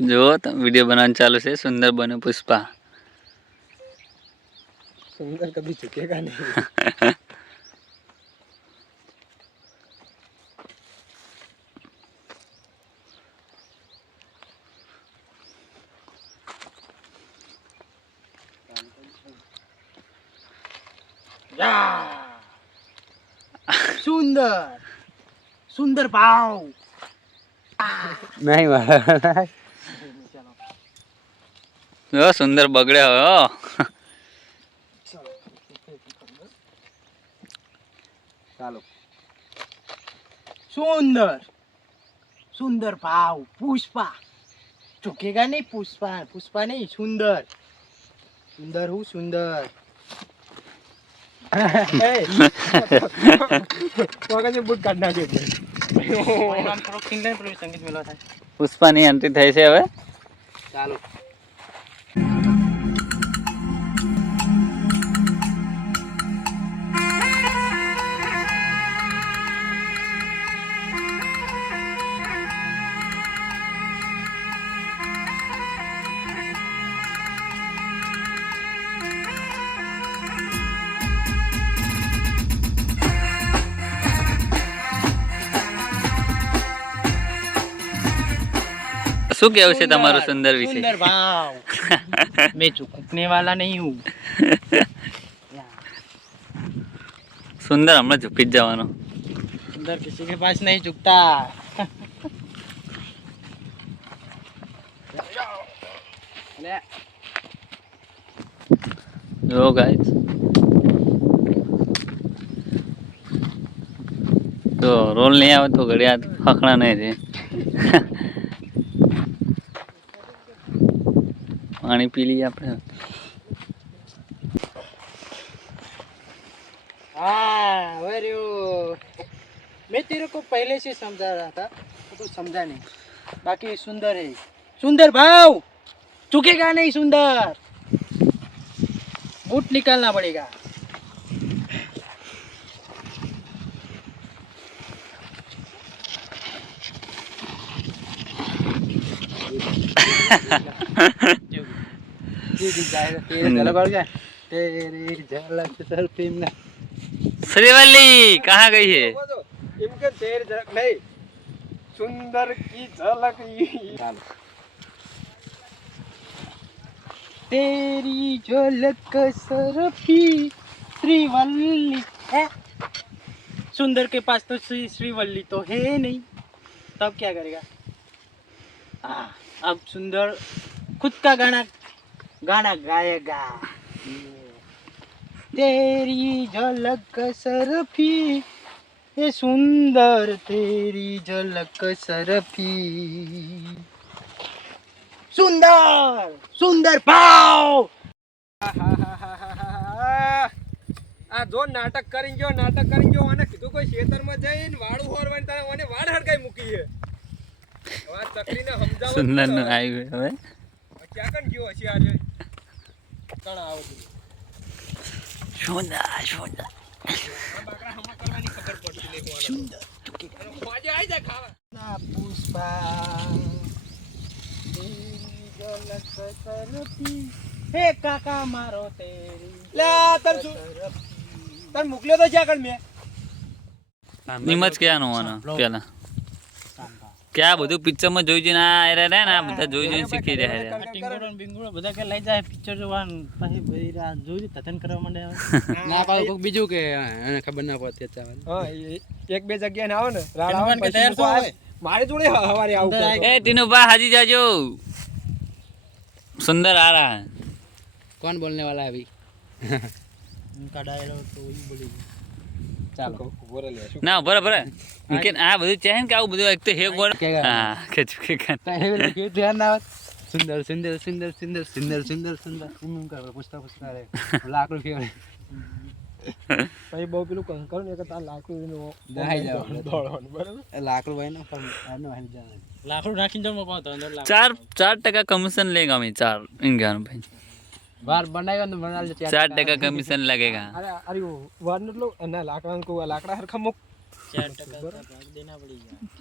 जो वीडियो बनाना चालू से सुंदर बने पुष्पा। सुंदर कभी झुकेगा नहीं। सुंदर सुंदर भाव नहीं मारा। जो सुंदर बगड़े हो चलो सुंदर सुंदर भाव पुष्पा झुकेगा नहीं। पुष्पा पुष्पा नहीं सुंदर सुंदर हूँ सुंदर। બુટ કાઢ નાખે પરિણામ થોડોક કિંલે પેલું સંગીત મેળવા થાય પુષ્પાની એન્ટ્રી થઈ છે હવે ચાલો શું કેવું છે તમારું સુંદર વિશે? सुंदर भाव मैं झुकने वाला नहीं हूँ। સુંદર હમણાં ઝૂકી જ જવાનો। सुंदर किसी के पास नहीं झुकता। જો ગાઈસ તો રોલ નહીં આવે તો ઘડિયા ફકડા નહીં રે। पानी पी लिया आपने। हाँ वेरी मैं तेरे को पहले से समझा रहा था तो तू समझा नहीं। बाकी सुंदर है सुंदर भाव चुकेगा नहीं सुंदर। बूट निकालना पड़ेगा। श्रीवल्ली कहाँ गई है? इनके तेरी झलक नहीं सुंदर की झलक तेरी झलक सरफी श्रीवल्ली है। सुंदर के पास तो श्रीवल्ली तो है नहीं तब क्या करेगा? अब सुंदर खुद का गाना गाएगा। तेरी झलक सरफी ये सुंदर तेरी झलक सरफी सुंदर सुंदर भाव। આ જો નાટક કરી ગયો અને કીધું કોઈ ખેતરમાં જઈને વાળું હોરવાને તારે ઓને વાડ હડકાઈ મૂકી છે। હવે આ ચકરીને સમજાવો સુંદર નું આવ્યું હવે ક્યાં કન ગયો હશે આજે કણ આવો સુંદર સુંદર આ બાકડા હમા કરવાની ખબર પડતી નહીં સુંદર તું કે ખોજે આવી જાય ખાવા ના પુષ્પા તેરી ઝલક સરફી હે કાકા મારો તેરી લે તન મોકલ્યો તો જ્યાં કણ મે નિમજ ક્યાંનો આનો પેલા क्या બધું પિક્ચર માં જોઈ જઈને આ રે ને આ બધા જોઈ જોઈને શીખી રહ્યા છે। ટિંગોડો બિંગોડો બધા કે લઈ જાય પિક્ચર જોવાન પછી ભાઈ આ જોઈ તતન કરવા માંડે ના પાછું કોક બીજું કે એને ખબર ના પડતી ચાલે। હા એક બે જગ્યાએ ને આવો ને રાળાવાન કે તૈયાર થો મારી જોડે હવારે આવું ए तीनों बा हाजी जाजो सुंदर आ रहा है। कौन बोलने वाला है अभी? उनका डायलॉग तो वही बोली ચાલો ના બરાબર કે આ બધું ચાહે ને કે આવું બધું એક તો હે ગોળ હા કે ચુકે કે ધ્યાન ના આવત સુંદર સુંદર સુંદર સુંદર સુંદર સુંદર સુંદર એમ કરે પૂછતા રે લાકડું ફેરે ભાઈ બહુ પેલું કંકર ને કે તાર લાકડું એનો દહાઈ જાવ દોડવાનું બરાબર લાકડું ભાઈ ના પણ આનો હાલ જાય લાકડું રાખીને જમવા પાવતો અંદર 4% कमीशन लेगा मैं 4 इन ज्ञान भाई बार बनाएगा तो बना ले 4% कमीशन लगेगा। અરે અરે વાર નટલો ના લાકડા કો લાકડા હરખા મુક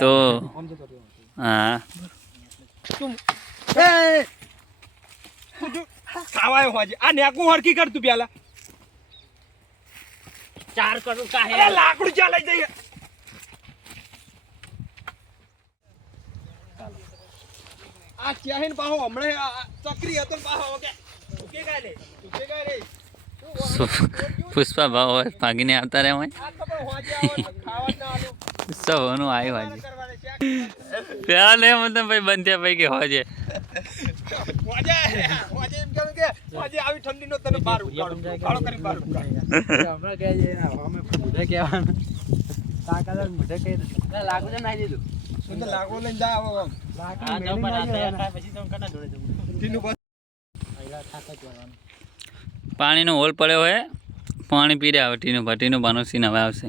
તો હા ખાવાય હોજે આ નેકું હરકી કર તું પેલા 4 કરું કાહે અરે લાકડું ચા લઈ જઈએ આ ચાહીન પાહો હમણે ચકરી હતો પાહો ઓકે તુકે ગાલે પુષ્પા ભાવ હોય ભાગીને આવતા રહે હોય આ તો હોજે આવો ખાવા ના આલો સૌનું આવ્યું આજે કરવાને છે પેલા ને મતલબ ભાઈ બંધ થયા ભાઈ કે હોજે હોજે એમ કેમ કે હોજે આવી ઠંડીનો તને બહાર ઉકાળો કાળો કરી બહાર ઉકાળો હમણાં કહે છે ને અમે મુઢે કહેવાનું તાકાત મુઢે કહી દે લાગુ છે નાખી દીધું સુંદર લાગો લઈને જાય આવો પાણીનો હોલ પડ્યો હોય પાણી પી રહ્યા ટીનું ભટીનું બાનું સીન હવે આવશે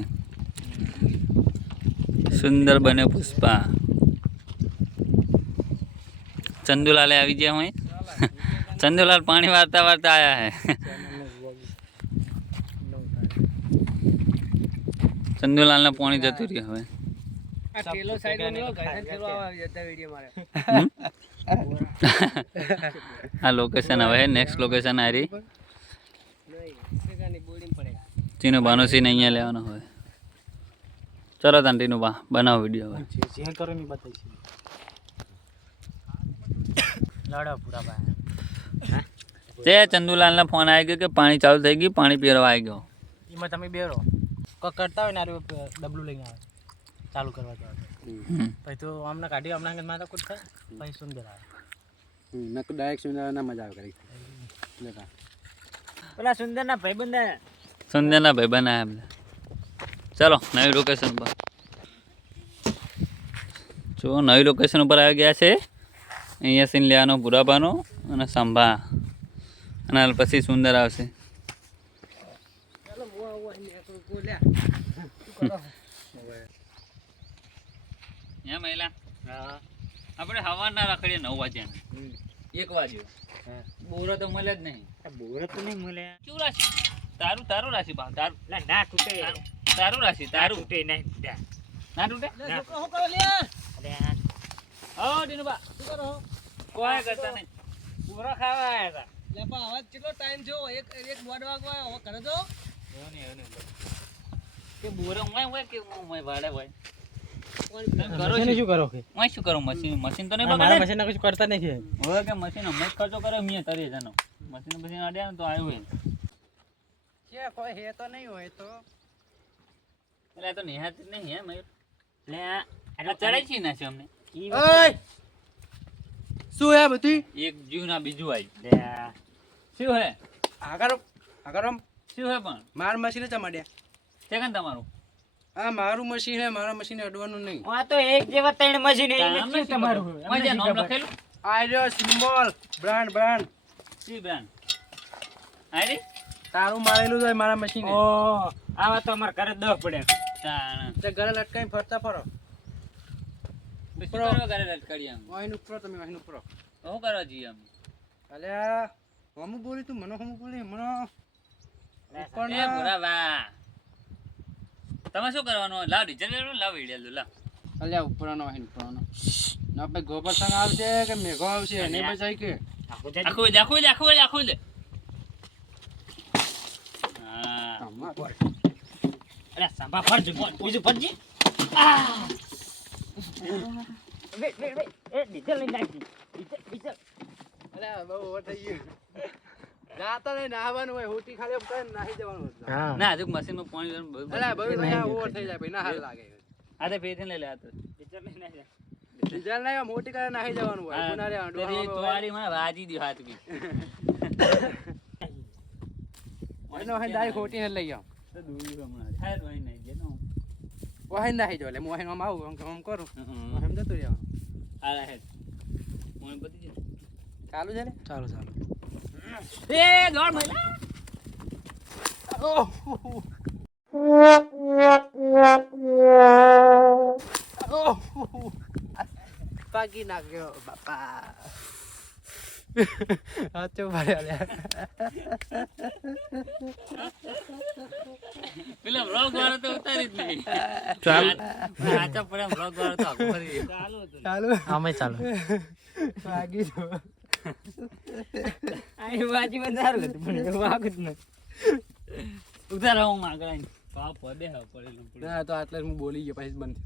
સુંદર બન્યો પુષ્પા ચંદુલાલે આવી ગયા હોય ચંદુલાલ પાણી વારતા વારતા આયા હે ચંદુલાલને પાણી જતું રહ્યું હવે આ લોકેશન હવે નેક્સ્ટ લોકેશન આ રહી ટીનું બાનું સીન અહીંયા લેવાનો હોય ચલો તાન ટીનું બા બનાવો વિડીયો હવે શેર કરો ની બતાઈ લડો પૂરા ભાઈ તે ચંદુલાલનો ફોન આવી ગયો કે પાણી ચાલુ થઈ ગયું પાણી પીરવા આવી ગયો એમાં તમે બેરો કો કરતા હોય ને આ ડબલું લઈને આવે ચાલુ કરવા જાવ પછી તો આમને કાઢી હમણાં માથા કૂટ થાય પછી સુંદર આવે નક ડાયરેક્ટ સુંદર ના મજા આવે કરી પેલા સુંદર ના ભાઈબંધ સુંદરના ભાઈ બનાયા બધા ચલો નવી લોકેશન પર જો નવી લોકેશન ઉપર આવી ગયા છે અહીંયા સીન લેવાનો પુરાબાનો અને સંભા અને પછી સુંદર આવશે મહિલા આપણે હવાના રખડીએ 9 વાગ્યા 1 વાગ્યો બોરો તો મળે જ નહીં બોરત તો નહીં મળે કેવું રાશી તારું રાશી બા તારું ના તૂટે તારું રાશી તારું તૂટે નહીં ના તૂટે શું કરો લે ઓ દીનુબા શું કરો કોઈ કરતા નહીં બોરો ખાવા આવ્યા હતા લેપા આવાજ કેટલો ટાઈમ થયો એક દોઢ વાગવા હવે કરે તો કે બોરો હોય કે હું વાડે હોય શું કરો કે હું શું કરું મશીન તો નહીં મારા બગાડે મશીન કશું કરતા નહીં હવે કે મશીન હમણાં જ ખર્ચો કર્યો મેં તરી જનો મશીન અડ્યા ને તો આવ્યું છે કોઈ હે તો નહીં હોય તો એટલે તો નિહાત નહીં હે મયુર એટલે ચડાઈ છી ના છે અમને ઓય શું હે બધી એક જીવ ના બીજું આવી લે શું હે આગળ શું હે પણ માર મશીન ચમાડ્યા છે કે તમારું આ મારું મશીન હે મારા મશીન અડવાનું નહીં આ તો એક જેવા ત્રણ મશીન હે એટલે શું તમારું મજા નામ લખેલું આ રહ્યો સિમ્બોલ બ્રાન્ડ સી બ્રાન્ડ આરી તારું મારેલું છે મારા મશીન ઓ આવા તો અમાર ઘરે 10 પડે તાણ તે ઘરે લટકાઈ ફરતા ફરો શું કરવા ઘરે લટકાડી આમ વાહીન ઉપર તમે વાહીન ઉપર શું કરવા જઈએ અમે અલ્યા હમું બોલી તું મને હમું બોલી મને ઉપર એ ભૂરા બા તમે શું કરવાનું લાવ ડીઝલ લેવાનું લાવ વિડિયો લો લાવ અલ્યા ઉપરનો વાહીન ઉપરનો ના ભાઈ ગોબર સંગ આવશે કે મેઘો આવશે એને બચાઈ કે આખું લે હા અરે સાંભા ફરજ પૂજુ ફરજી વેટ એ ડીઝલ લઈ નાખી ડીઝલ અલ્યા બહુ ઓવર થઈ ગયું જાતા નહીં નાહવાનું હોય હોટી ખાલી ઉપર નાહી જવાનું હા ના હજુ મશીનમાં પાણી અલ્યા બહુ અહીંયા ઓવર થઈ જાય ભાઈ ના હાલ લાગે આ તો ફેરથી લઈ લે આ તો ડીઝલ લઈ નાખી ડીઝલ નહીં મોટી કરે નાહી જવાનું હોય ગુના રે પેલી તોવાડી મને વાજી દી હાથ બી એનો હે ડાયરેક્ટ હોટી ને લઈ આવ તો દૂરી હમણાં થાય તો નહીં જેનો વાહન નાહી જો એટલે હું વાહન આવું આમ કરું એમ જતું રહેવાનું આ હે મોણ પતી જાય ચાલુ છે ને ચાલુ એ દોડ મહિલા પાકી નાખ્યો બાપા હાથે ભર્યા પેલા બ્લોગ vlog વાળો તો ઉતારી જ નહીં. ચાલ. સાચા પડ્યા vlog વાળો તો આખો ફરી ચાલુ હતું. ચાલો અમે ચાલો વાગી જો આ વાજી વધારે હતું પણ એવું વાગું જ નહીં. ઉતારો હું આગળ આવીને. પાપ પડે હવે પડેલું પડે. ના તો આટલે જ હું બોલી ગયો પછી બંધ